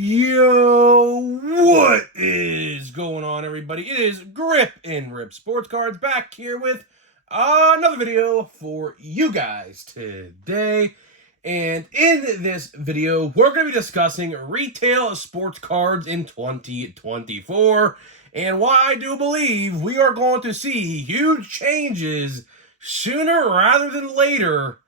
Yo, what is going on, everybody? It is Grip and Rip Sports Cards back here with another video for you guys today. And in this video, we're going to be discussing retail sports cards in 2024 and why I do believe we are going to see huge changes sooner rather than later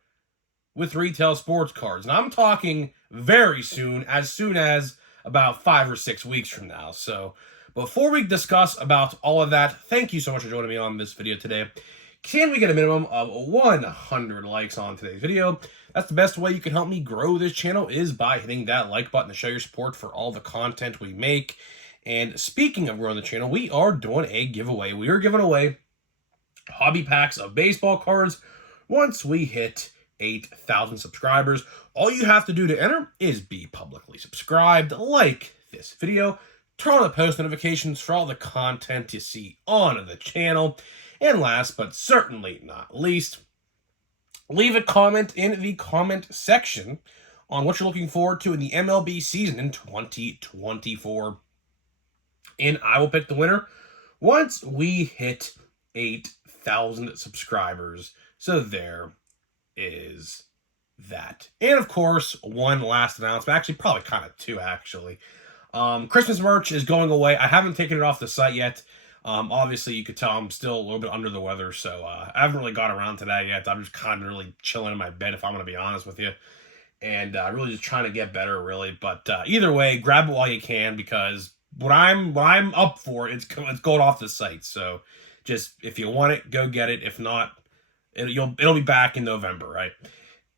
with retail sports cards. And I'm talking very soon as about 5 or 6 weeks from now. So before we discuss about all of that, thank you so much for joining me on this video today. Can we get a minimum of 100 likes on today's video? That's the best way you can help me grow this channel, is by hitting that like button to show your support for all the content we make. And speaking of growing the channel, we are doing a giveaway. We are giving away hobby packs of baseball cards once we hit 8,000 subscribers. All you have to do to enter is be publicly subscribed, like this video, turn on the post notifications for all the content you see on the channel, and last but certainly not least, leave a comment in the comment section on what you're looking forward to in the MLB season in 2024, and I will pick the winner once we hit 8,000 subscribers. So there is that. And of course, one last announcement, actually probably kind of two actually. Christmas merch is going away. I haven't taken it off the site yet. Obviously you could tell I'm still a little bit under the weather, so I haven't really got around to that yet. I'm just kind of really chilling in my bed, if I'm going to be honest with you, and really just trying to get better, really. But either way, grab it while you can, because what I'm up for, it's going off the site. So just, if you want it, go get it. If not, it'll be back in November, right?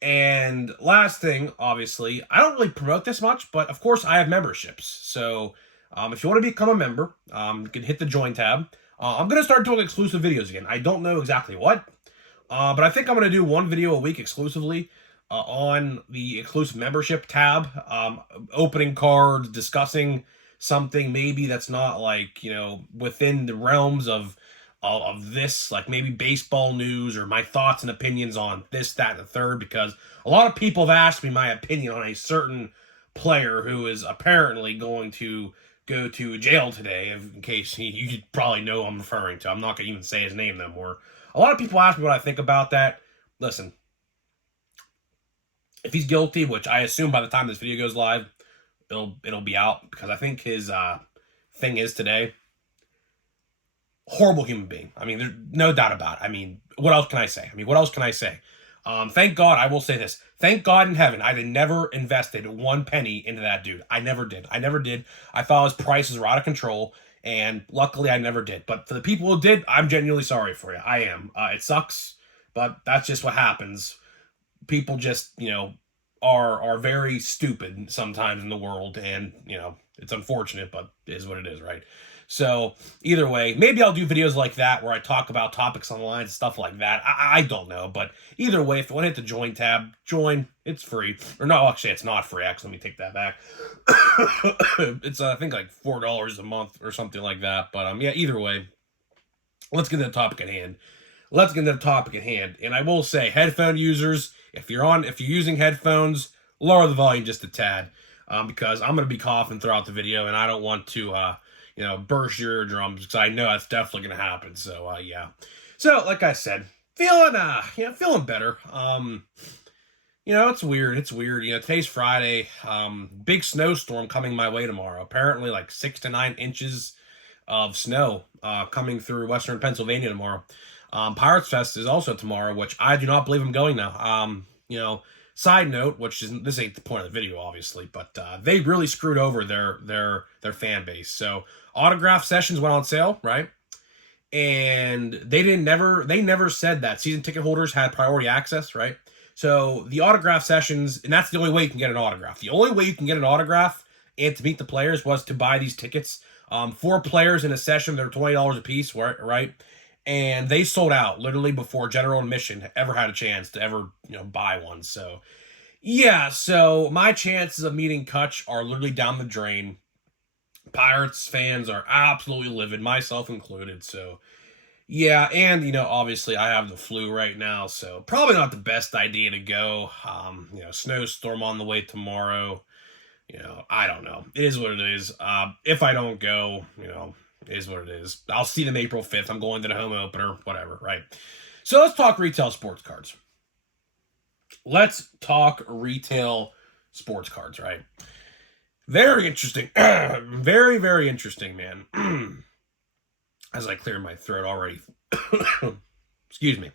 And last thing, obviously, I don't really promote this much, but of course I have memberships. So if you want to become a member, you can hit the join tab. I'm going to start doing exclusive videos again. I don't know exactly what, but I think I'm going to do one video a week exclusively on the exclusive membership tab, opening cards, discussing something maybe that's not, like, within the realms of this, like maybe baseball news or my thoughts and opinions on this, that, and the third, because a lot of people have asked me my opinion on a certain player who is apparently going to go to jail today, in case you probably know who I'm referring to. I'm not going to even say his name no more. A lot of people ask me what I think about that. Listen, if he's guilty, which I assume by the time this video goes live, it'll be out, because I think his thing is today. Horrible human being. I mean, there's no doubt about it. I mean, what else can I say? Thank God, I will say this. Thank God in heaven, I had never invested one penny into that dude. I never did. I thought his prices were out of control, and luckily I never did. But for the people who did, I'm genuinely sorry for you. I am. It sucks, but that's just what happens. People just, are very stupid sometimes in the world, and, it's unfortunate, but it is what it is, right? So either way, maybe I'll do videos like that where I talk about topics online and stuff like that. I don't know, but either way, if you want to hit the join tab, join. It's free. Or no, actually, it's not free. Actually, let me take that back. It's, I think, like $4 a month or something like that. But yeah, either way, let's get into the topic at hand. And I will say, headphone users, if you're using headphones, lower the volume just a tad, because I'm going to be coughing throughout the video, and I don't want to burst your eardrums, because I know that's definitely going to happen. So, yeah. So, like I said, feeling better. It's weird. Today's Friday. Big snowstorm coming my way tomorrow. Apparently, like 6 to 9 inches of snow coming through western Pennsylvania tomorrow. Pirates Fest is also tomorrow, which I do not believe I'm going now. Side note, this ain't the point of the video, obviously, but they really screwed over their fan base. So autograph sessions went on sale, right? And they never said that season ticket holders had priority access, right? So the autograph sessions, and that's the only way you can get an autograph. The only way you can get an autograph and to meet the players was to buy these tickets. 4 players in a session, they're $20 a piece, right? And they sold out literally before general admission ever had a chance to ever, buy one. So, yeah, so my chances of meeting Kutch are literally down the drain. Pirates fans are absolutely livid, myself included. So, yeah, and, obviously I have the flu right now, so probably not the best idea to go. Snowstorm on the way tomorrow. I don't know. It is what it is. If I don't go, it is what it is. I'll see them April 5th. I'm going to the home opener, whatever, right? So let's talk retail sports cards. Let's talk retail sports cards, right? Very interesting. Very, very interesting, man. As I clear my throat already. Excuse me.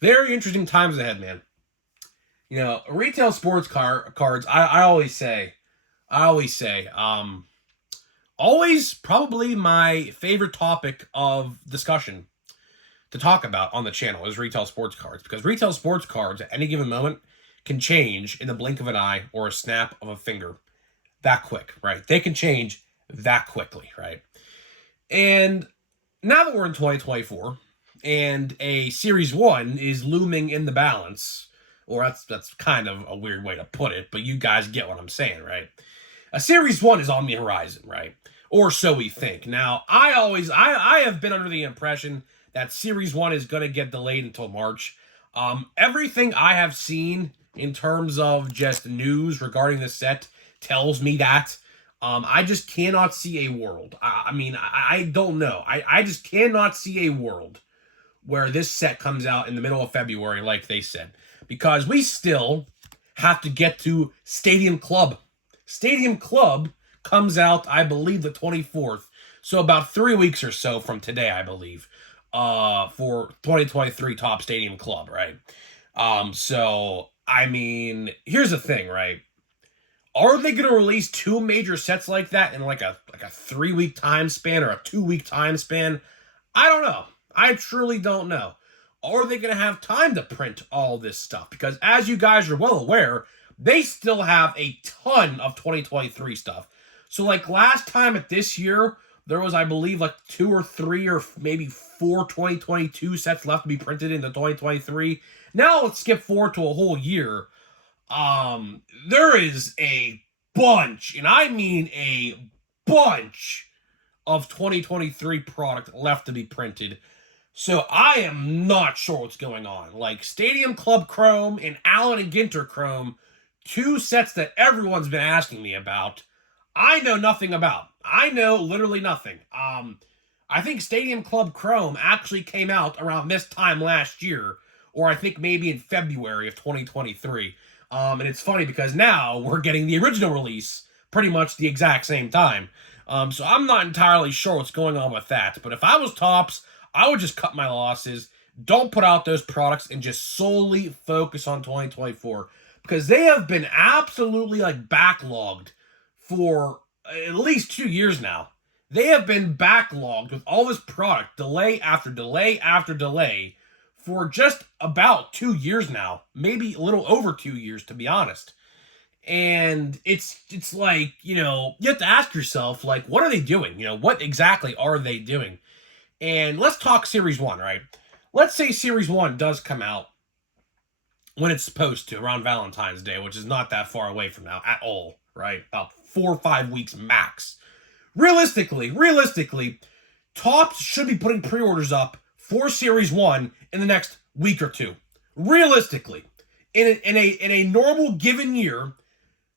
Very interesting times ahead, man. Retail sports cards, I always say, always probably my favorite topic of discussion to talk about on the channel is retail sports cards, because retail sports cards at any given moment can change in the blink of an eye or a snap of a finger that quick, right? They can change that quickly, right? And now that we're in 2024 and a Series 1 is looming in the balance, or that's kind of a weird way to put it, but you guys get what I'm saying, right? A Series 1 is on the horizon, right? Or so we think. Now, I have been under the impression that Series 1 is going to get delayed until March. Everything I have seen in terms of just news regarding the set tells me that. I just cannot see a world. I don't know. I just cannot see a world where this set comes out in the middle of February, like they said. Because we still have to get to Stadium Club. Stadium Club comes out, I believe, the 24th. So about 3 weeks or so from today, I believe, for 2023 Topps Stadium Club, right? Here's the thing, right? Are they going to release two major sets like that in like a 3-week time span or a 2-week time span? I don't know. I truly don't know. Are they going to have time to print all this stuff? Because as you guys are well aware, they still have a ton of 2023 stuff. So like last time at this year, there was, I believe, like 2 or 3 or maybe 4 2022 sets left to be printed into 2023. Now let's skip forward to a whole year. There is a bunch, and I mean a bunch of 2023 product left to be printed. So I am not sure what's going on. Like Stadium Club Chrome and Allen and Ginter Chrome, 2 sets that everyone's been asking me about, I know nothing about. I know literally nothing. I think Stadium Club Chrome actually came out around this time last year, or I think maybe in February of 2023. And it's funny because now we're getting the original release pretty much the exact same time. So I'm not entirely sure what's going on with that. But if I was Topps, I would just cut my losses, don't put out those products, and just solely focus on 2024. Because they have been absolutely backlogged for at least 2 years now. They have been backlogged with all this product, delay after delay after delay, for just about 2 years now. Maybe a little over 2 years, to be honest. And it's like, you have to ask yourself, what are they doing? What exactly are they doing? And let's talk Series 1, right? Let's say Series 1 does come out when it's supposed to, around Valentine's Day, which is not that far away from now at all, right? About 4 or 5 weeks max. Realistically, Topps should be putting pre-orders up for Series 1 in the next week or two. Realistically. In a normal given year,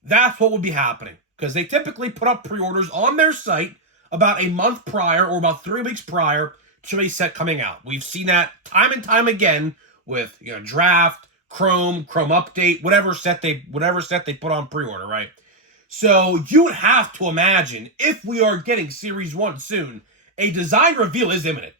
that's what would be happening. Because they typically put up pre-orders on their site about a month prior or about 3 weeks prior to a set coming out. We've seen that time and time again with Draft, Chrome Update, whatever set they put on pre-order, right? So you would have to imagine, if we are getting Series 1 soon, a design reveal is imminent.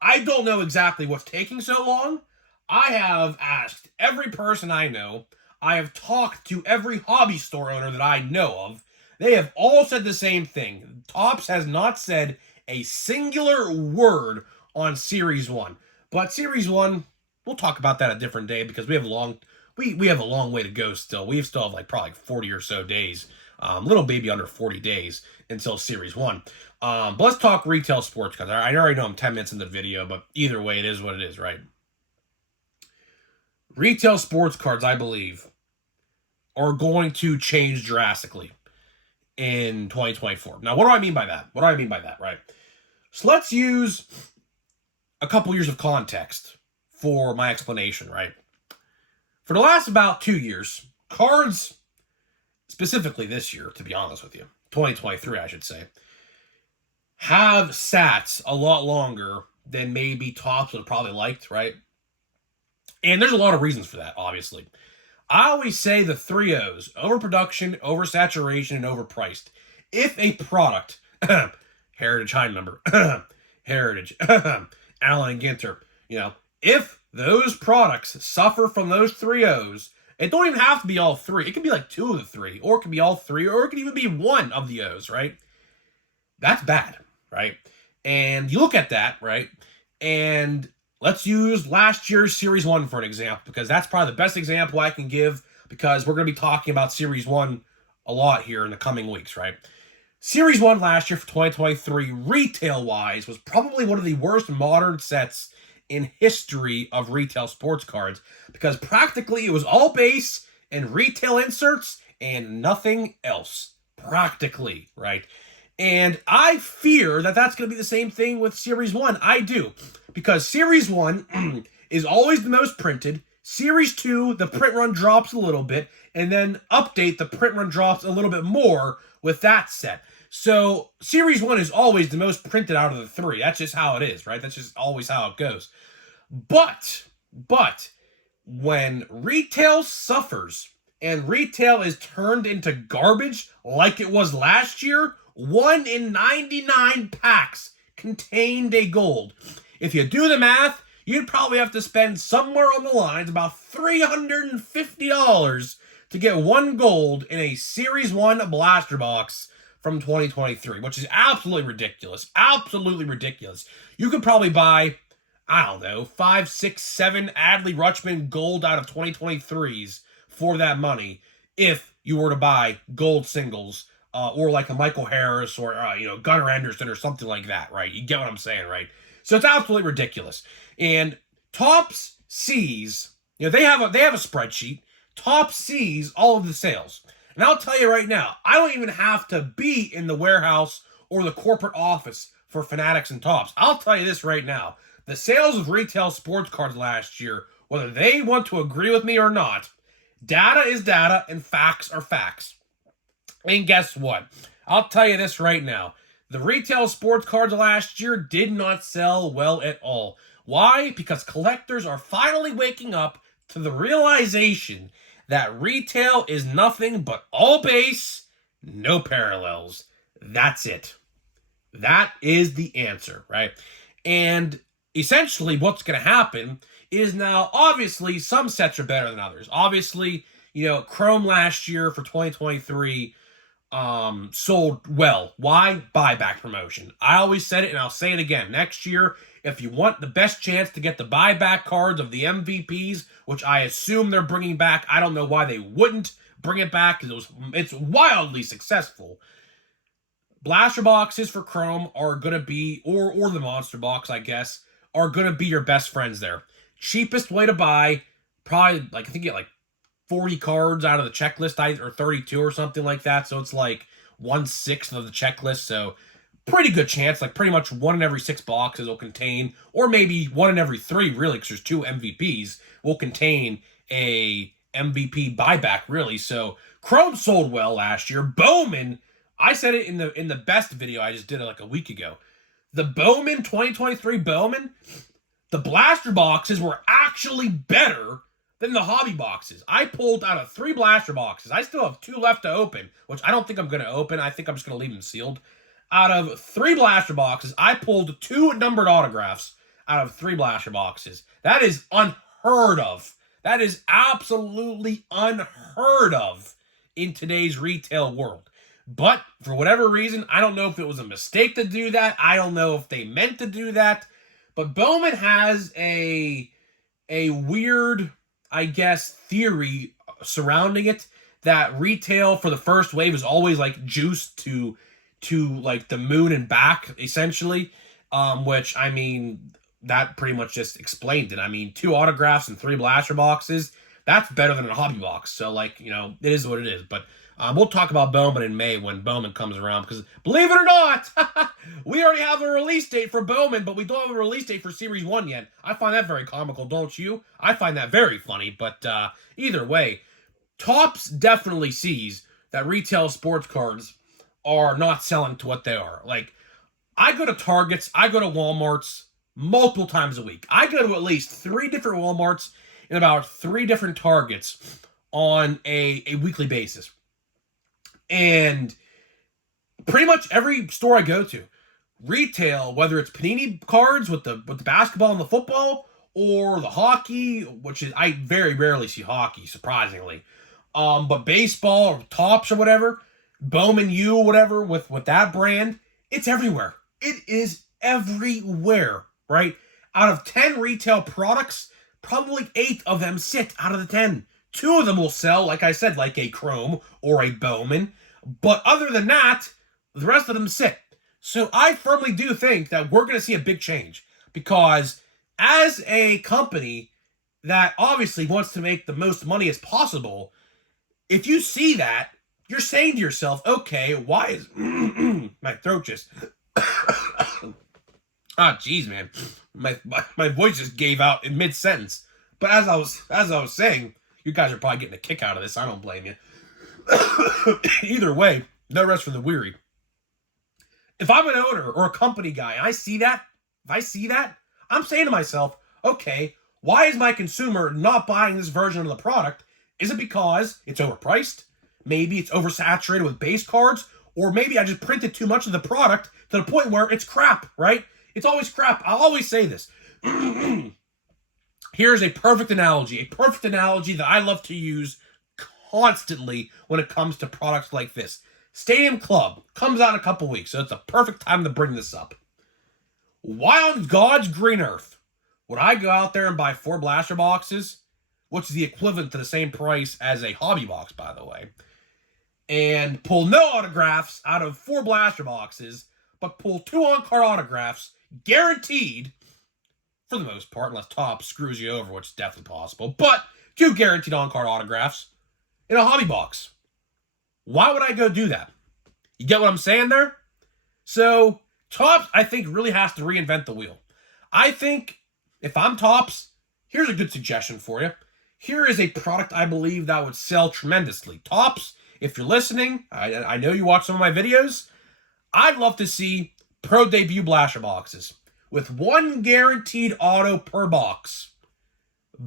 I don't know exactly what's taking so long. I have asked every person I know. I have talked to every hobby store owner that I know of. They have all said the same thing. Topps has not said a singular word on Series 1. But Series 1, we'll talk about that a different day, because we have a long way to go still. We still have probably 40 or so days. Little baby under 40 days until Series 1. But let's talk retail sports cards. I already know I'm 10 minutes into the video, but either way, it is what it is, right? Retail sports cards, I believe, are going to change drastically in 2024. Now, what do I mean by that? Right? So let's use a couple years of context for my explanation, right? For the last about 2 years, cards specifically this year, to be honest with you, 2023, I should say, have sat a lot longer than maybe Topps would have probably liked, right? And there's a lot of reasons for that, obviously. I always say the three O's: overproduction, oversaturation, and overpriced. If a product, Heritage High Number, Heritage, Allen and Ginter, if those products suffer from those three O's, it don't even have to be all three. It could be like two of the three, or it could be all three, or it could even be one of the O's, right? That's bad, right? And you look at that, right? And let's use last year's Series 1 for an example, because that's probably the best example I can give, because we're going to be talking about Series 1 a lot here in the coming weeks, right? Series 1 last year for 2023, retail-wise, was probably one of the worst modern sets in history of retail sports cards, because practically it was all base and retail inserts and nothing else. Practically, right? And I fear that that's going to be the same thing with Series 1. I do. Because Series 1 is always the most printed. Series 2, the print run drops a little bit. And then Update, the print run drops a little bit more with that set. So Series 1 is always the most printed out of the three. That's just how it is, right? That's just always how it goes. But, when retail suffers and retail is turned into garbage like it was last year, 1 in 99 packs contained a gold. If you do the math, you'd probably have to spend somewhere on the lines about $350 to get one gold in a Series 1 blaster box from 2023, which is absolutely ridiculous. Absolutely ridiculous. You could probably buy, I don't know, 5, 6, 7 Adley Rutschman gold out of 2023s for that money if you were to buy gold singles, or like a Michael Harris or, Gunnar Anderson or something like that, right? You get what I'm saying, right? So it's absolutely ridiculous. And Topps sees, they have a spreadsheet. Topps sees all of the sales. And I'll tell you right now, I don't even have to be in the warehouse or the corporate office for Fanatics and Topps. I'll tell you this right now. The sales of retail sports cards last year, whether they want to agree with me or not, data is data and facts are facts. And guess what? I'll tell you this right now. The retail sports cards last year did not sell well at all. Why? Because collectors are finally waking up to the realization that retail is nothing but all base, no parallels. That's it. That is the answer, right? And essentially what's going to happen is now, obviously, some sets are better than others. Obviously, Chrome last year for 2023 sold well. Why? Buyback promotion. I always said it, and I'll say it again. Next year, if you want the best chance to get the buyback cards of the MVPs, which I assume they're bringing back, I don't know why they wouldn't bring it back, because it's wildly successful. Blaster boxes for Chrome are going to be, or the Monster Box, I guess, are going to be your best friends there. Cheapest way to buy, probably, I think you get 40 cards out of the checklist, or 32 or something like that. So it's 1/6 of the checklist. So pretty good chance, pretty much 1 in every 6 boxes will contain, or maybe 1 in every 3, really, because there's 2 MVPs, will contain a MVP buyback, really. So Chrome sold well last year. Bowman, I said it in the best video I just did it a week ago. The Bowman 2023 Bowman, the blaster boxes were actually better than the hobby boxes. I pulled out of 3 blaster boxes. I still have 2 left to open, which I don't think I'm going to open. I think I'm just going to leave them sealed. Out of 3 blaster boxes, I pulled 2 numbered autographs out of 3 blaster boxes. That is unheard of. That is absolutely unheard of in today's retail world. But for whatever reason, I don't know if it was a mistake to do that. I don't know if they meant to do that. But Bowman has a weird, I guess, theory surrounding it that retail for the first wave is always juiced to the moon and back, essentially. Which, that pretty much just explained it. 2 autographs and 3 blaster boxes, that's better than a hobby box. So, it is what it is. But we'll talk about Bowman in May when Bowman comes around, because believe it or not, we already have a release date for Bowman, but we don't have a release date for Series 1 yet. I find that very comical, don't you? I find that very funny, but either way, Topps definitely sees that retail sports cards are not selling to what they are. Like, I go to Targets, I go to Walmarts multiple times a week. I go to at least 3 different Walmarts and about 3 different Targets on a weekly basis. And pretty much every store I go to, retail, whether it's Panini cards with the basketball and the football, or the hockey, which is, I very rarely see hockey, surprisingly. But baseball or Topps or whatever, Bowman U or whatever with that brand, it's everywhere. It is everywhere, right? Out of 10 retail products, probably 8 of them sit out of the 10. 2 of them will sell, like I said, like a Chrome or a Bowman. But other than that, the rest of them sit. So I firmly do think that we're going to see a big change, because as a company that obviously wants to make the most money as possible, if you see that, you're saying to yourself, okay, why is my throat just jeez, man. My voice just gave out in mid-sentence. But as I was saying, you guys are probably getting a kick out of this. I don't blame you. Either way, no rest for the weary. If I'm an owner or a company guy and I see that, I'm saying to myself, okay, why is my consumer not buying this version of the product? Is it because it's overpriced? Maybe it's oversaturated with base cards? Or maybe I just printed too much of the product to the point where it's crap, right? It's always crap. I'll always say this. Here's a perfect analogy that I love to use constantly when it comes to products like this. Stadium Club comes out in a couple weeks, so it's a perfect time to bring this up. Why on God's green earth would I go out there and buy 4 blaster boxes, which is the equivalent to the same price as a hobby box, by the way, and pull no autographs out of 4 blaster boxes, but pull 2 on-card autographs, guaranteed, for the most part, unless Topps screws you over, which is definitely possible, but 2 guaranteed on-card autographs in a hobby box? Why would I go do that? You get what I'm saying there? So, Topps, I think, really has to reinvent the wheel. I think, if I'm Topps, here's a good suggestion for you. Here is a product I believe that would sell tremendously. Topps, if you're listening, I know you watch some of my videos, I'd love to see Pro Debut blaster boxes with 1 guaranteed auto per box.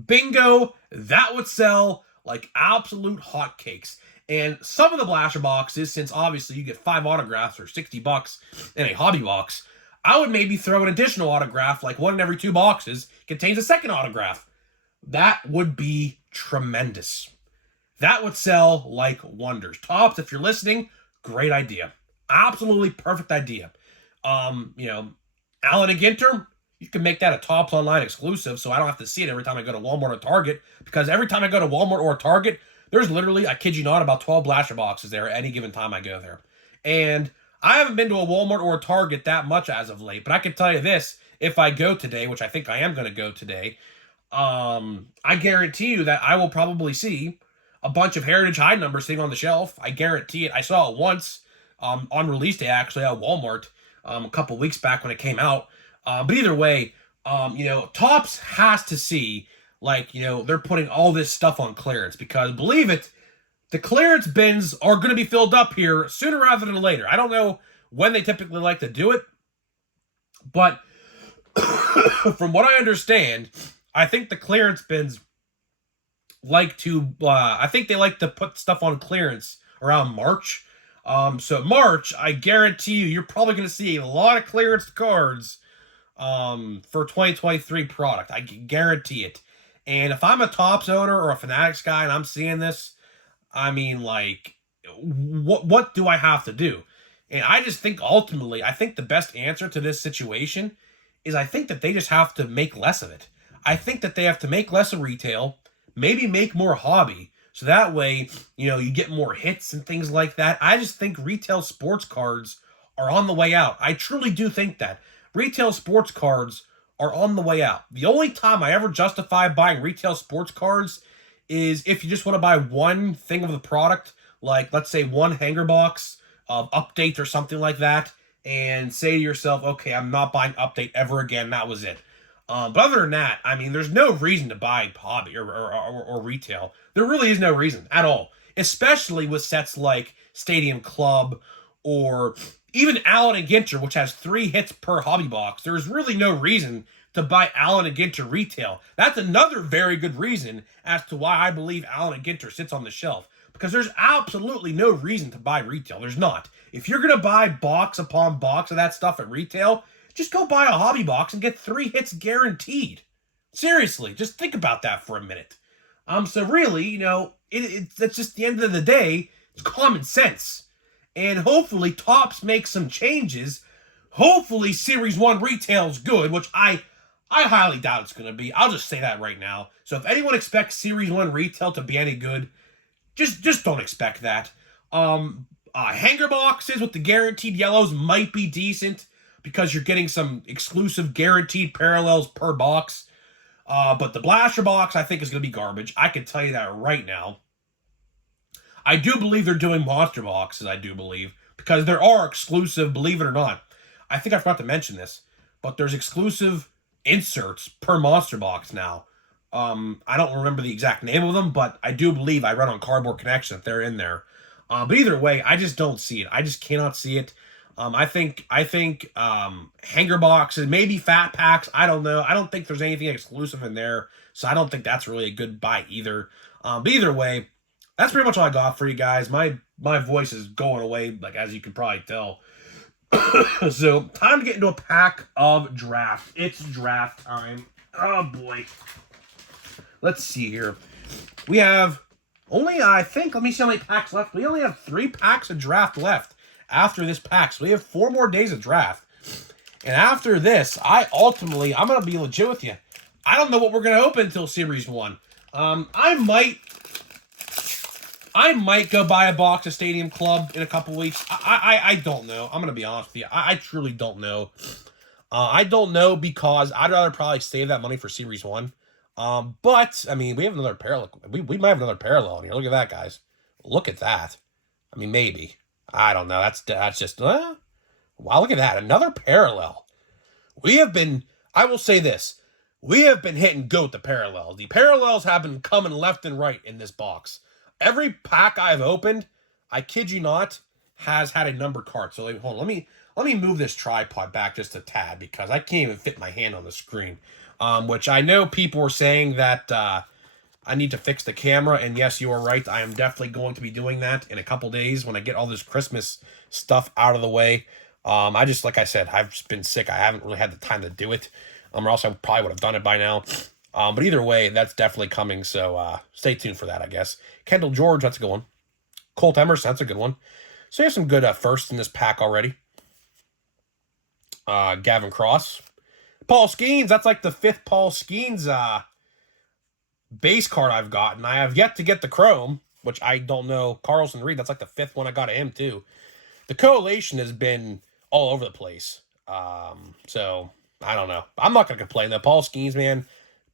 Bingo, that would sell like absolute hotcakes. And some of the blaster boxes, since obviously you get 5 autographs for $60 in a hobby box, I would maybe throw an additional autograph, like 1 in every 2 boxes contains a second autograph. That would be tremendous. That would sell like wonders. Topps, if you're listening, great idea. Absolutely perfect idea. Allen and Ginter, you can make that a Topps online exclusive, so I don't have to see it every time I go to Walmart or Target, because every time I go to Walmart or Target, there's literally, I kid you not, about 12 blaster boxes there at any given time I go there. And I haven't been to a Walmart or a Target that much as of late, but I can tell you this, if I go today, which I think I am going to go today, I guarantee you that I will probably see a bunch of Heritage High numbers sitting on the shelf. I guarantee it. I saw it once on release day, actually, at Walmart a couple weeks back when it came out. But either way, Topps has to see, they're putting all this stuff on clearance, because believe it, the clearance bins are going to be filled up here sooner rather than later. I don't know when they typically like to do it, but from what I understand, I think the clearance bins like to put stuff on clearance around March. So March, I guarantee you're probably going to see a lot of clearance cards for 2023 product. I guarantee it. And if I'm a Topps owner or a Fanatics guy and I'm seeing this, I mean, what do I have to do? And I just think ultimately, I think the best answer to this situation is I think that they just have to make less of it. I think that they have to make less of retail, maybe make more hobby, so that way, you get more hits and things like that. I just think retail sports cards are on the way out. I truly do think that. Retail sports cards are on the way out. The only time I ever justify buying retail sports cards is if you just want to buy one thing of the product, like let's say 1 hanger box of Update or something like that, and say to yourself, okay, I'm not buying Update ever again, that was it. But other than that, I mean, there's no reason to buy hobby or retail. There really is no reason at all. especially with sets like Stadium Club or even Allen and Ginter, which has 3 hits per hobby box. There's really no reason to buy Allen and Ginter retail. That's another very good reason as to why I believe Allen and Ginter sits on the shelf. Because there's absolutely no reason to buy retail. There's not. If you're going to buy box upon box of that stuff at retail, just go buy a hobby box and get 3 hits guaranteed. Seriously, just think about that for a minute. So really, that's just the end of the day. It's common sense. And hopefully Topps makes some changes. Hopefully Series 1 retail's good, which I highly doubt it's going to be. I'll just say that right now. So if anyone expects Series 1 retail to be any good, just don't expect that. Hanger boxes with the guaranteed yellows might be decent because you're getting some exclusive guaranteed parallels per box. But the Blaster box, I think, is going to be garbage. I can tell you that right now. I do believe they're doing monster boxes, I do believe, because there are exclusive, believe it or not. I think I forgot to mention this, but there's exclusive inserts per monster box now. I don't remember the exact name of them, but I do believe I read on Cardboard Connection that they're in there. But either way, I just don't see it. I just cannot see it. I think hanger boxes, maybe fat packs. I don't know. I don't think there's anything exclusive in there, so I don't think that's really a good buy either. But either way, that's pretty much all I got for you guys. My voice is going away, like as you can probably tell. So time to get into a pack of draft. It's draft time. Oh boy. Let's see here. We have only, I think, let me see how many packs left. We only have 3 packs of draft left after this pack. So we have 4 more days of draft. And after this, I'm going to be legit with you. I don't know what we're going to open until Series 1. I might go buy a box of Stadium Club in a couple weeks. I don't know. I'm going to be honest with you. I truly don't know. I don't know because I'd rather probably save that money for Series 1. But, I mean, we have another parallel. We might have another parallel in here. Look at that, guys. Look at that. I mean, maybe. I don't know. That's just, wow, look at that. Another parallel. I will say this. We have been hitting good with the parallels. The parallels have been coming left and right in this box. Every pack I've opened, I kid you not, has had a numbered card. So hold on, let me move this tripod back just a tad because I can't even fit my hand on the screen. Which I know people were saying that I need to fix the camera, and yes, you are right. I am definitely going to be doing that in a couple days when I get all this Christmas stuff out of the way. Like I said, I've just been sick. I haven't really had the time to do it. Or else I probably would have done it by now. But either way, that's definitely coming, so stay tuned for that, I guess. Kendall George, that's a good one. Colt Emerson, that's a good one. So you have some good firsts in this pack already. Gavin Cross. Paul Skeens, that's like the 5th Paul Skeens base card I've gotten. I have yet to get the Chrome, which I don't know. Carlson Reed, that's like the 5th one I got of him, too. The collation has been all over the place. So, I don't know. I'm not going to complain, though. Paul Skeens, man.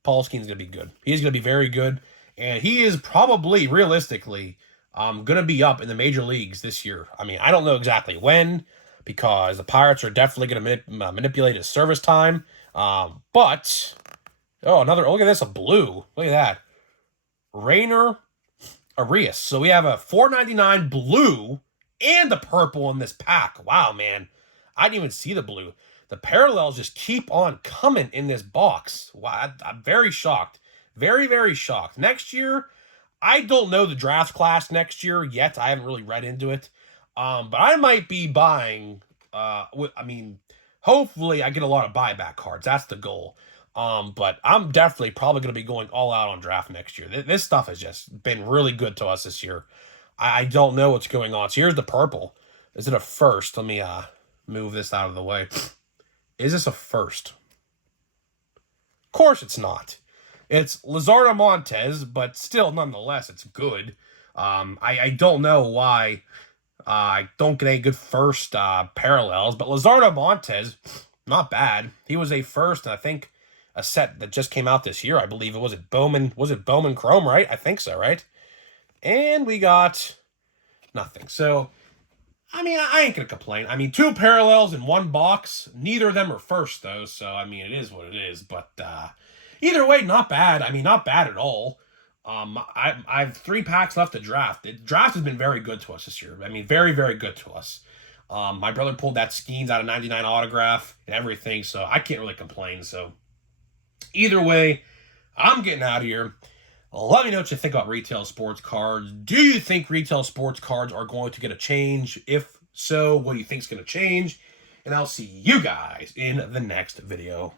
Paul Skeens is going to be good. He's going to be very good. And he is probably, realistically, going to be up in the major leagues this year. I mean, I don't know exactly when, because the Pirates are definitely going to manipulate his service time. But, look at this, a blue. Look at that. Rainer Arias. So we have a $4.99 blue and the purple in this pack. Wow, man. I didn't even see the blue. The parallels just keep on coming in this box. Wow, I'm very shocked. Very, very shocked. Next year, I don't know the draft class next year yet. I haven't really read into it. But I might be buying, hopefully I get a lot of buyback cards. That's the goal. But I'm definitely probably going to be going all out on draft next year. This stuff has just been really good to us this year. I don't know what's going on. So here's the purple. Is it a first? Let me move this out of the way. Is this a first? Of course it's not. It's Luzardo Montes, but still, nonetheless, it's good. I don't know why I don't get any good first parallels, but Luzardo Montes, not bad. He was a first, and I think a set that just came out this year, I believe. Was it Bowman Chrome, right? I think so, right? And we got nothing. So, I mean, I ain't going to complain. I mean, 2 parallels in 1 box. Neither of them are first, though. So, I mean, it is what it is. But either way, not bad. I mean, not bad at all. I have 3 packs left to draft. The draft has been very good to us this year. I mean, very, very good to us. My brother pulled that Skeens out of 99 autograph and everything, so I can't really complain. So either way, I'm getting out of here. Let me know what you think about retail sports cards. Do you think retail sports cards are going to get a change? If so, what do you think is going to change? And I'll see you guys in the next video.